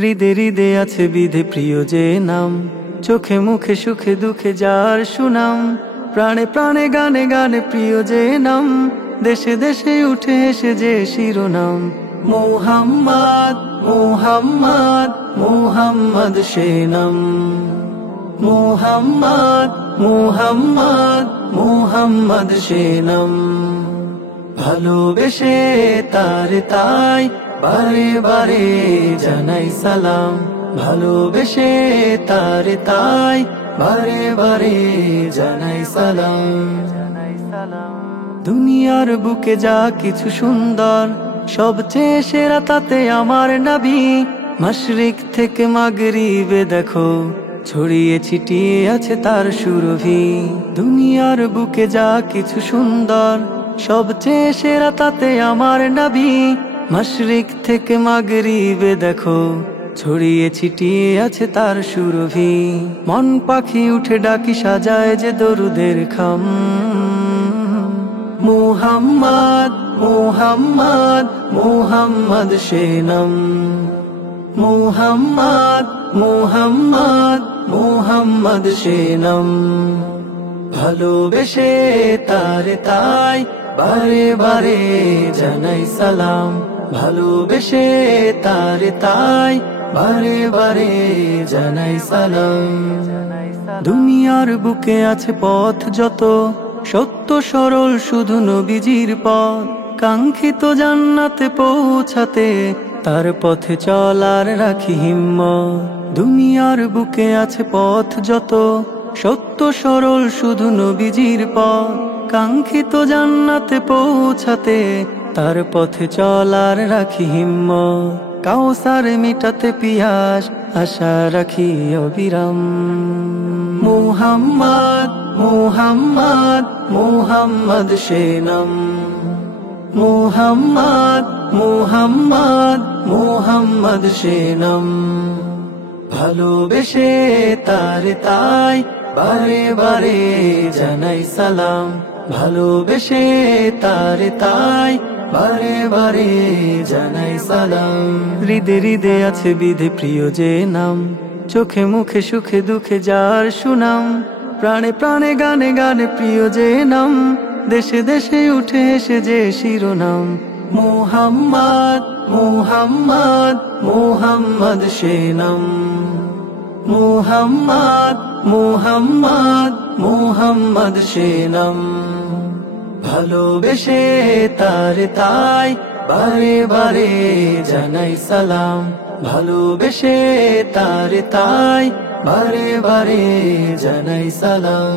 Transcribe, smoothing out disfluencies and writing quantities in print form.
হৃদে হৃদে আছে বিধে প্রিয় যে নাম, চোখে মুখে সুখে দুঃখে যার সুনাম। প্রাণে প্রাণে গানে গানে প্রিয় যে নাম, দেশে দেশে উঠে এসে যে শিরোনাম। মুহাম্মদ মুহাম্মদ মুহাম্মদ সে নাম। মুহাম্মদ মুহাম্মদ মুহাম্মদ সে নাম। ভালোবেসে তার তাই বারে বারে জানাই সালাম। ভালোবেসে তার তাই বারে বারে জানাই সালাম। দুনিয়ার বুকে যা কিছু সুন্দর, সবচেয়ে সেরা তাতে আমার নবী। মাশরিক থেকে মাগরিবে দেখো, ছড়িয়ে ছিটিয়ে আছে তার সুরভি। দুনিয়ার বুকে যা কিছু সুন্দর, সবচেয়ে সেরা তাতে আমার নবী। মাশরিক থেকে মাগরিবে দেখো, ছড়িয়ে ছিটিয়ে আছে তার সুরভি। মন পাখি উঠে ডাকি সাজায় যে দরুদের খাম। মুহাম্মদ মুহাম্মদ মুহাম্মদ সে নাম। মুহাম্মদ মুহাম্মদ মুহাম্মদ সে নাম। ভালোবেসে তার তাই বারে বারে জানাই সালাম। ভালোবেসে তার তাই বারে বারে জানাই সালাম। দুনিয়ার বুকে আছে পথ যত, সত্য সরল শুধু নবীজির পথ। কাঙ্ক্ষিত জান্নাতে পৌঁছাতে তার পথে চলার রাখি হিম্মত। দুনিয়ার বুকে আছে পথ যত, সত্য সরল শুধু নবীজির পথ। কাঙ্ক্ষিত জান্নাতে পৌঁছাতে তার পথে চলার রাখি হিম্মত। কাউসার মিটাতে পিয়াস আশা রাখি অবিরাম। মুহাম্মদ মুহাম্মদ মুহাম্মদ সে নাম। মুহাম্মদ মুহাম্মদ মুহাম্মদ সে নাম। ভালোবেসে তার তাই বারে বারে জানাই সালাম। ভালোবেসে তার তাই বারে বারে জানাই সালাম। হৃদে হৃদে আছে বিধে প্রিয় যে নাম, চোখে মুখে সুখে দুঃখে যার সুনাম। প্রাণে প্রাণে গানে গানে প্রিয় যে নাম, দেশে দেশে উঠে এসে যে শিরোনাম। মুহাম্মদ মুহাম্মদ মুহাম্মদ সে নাম। মুহাম্মদ মুহাম্মদ মুহাম্মদ সে নাম। ভালোবেসে তার তাই বারে বারে জানাই সালাম। ভালোবেসে তার তাই বারে বারে জানাই সালাম।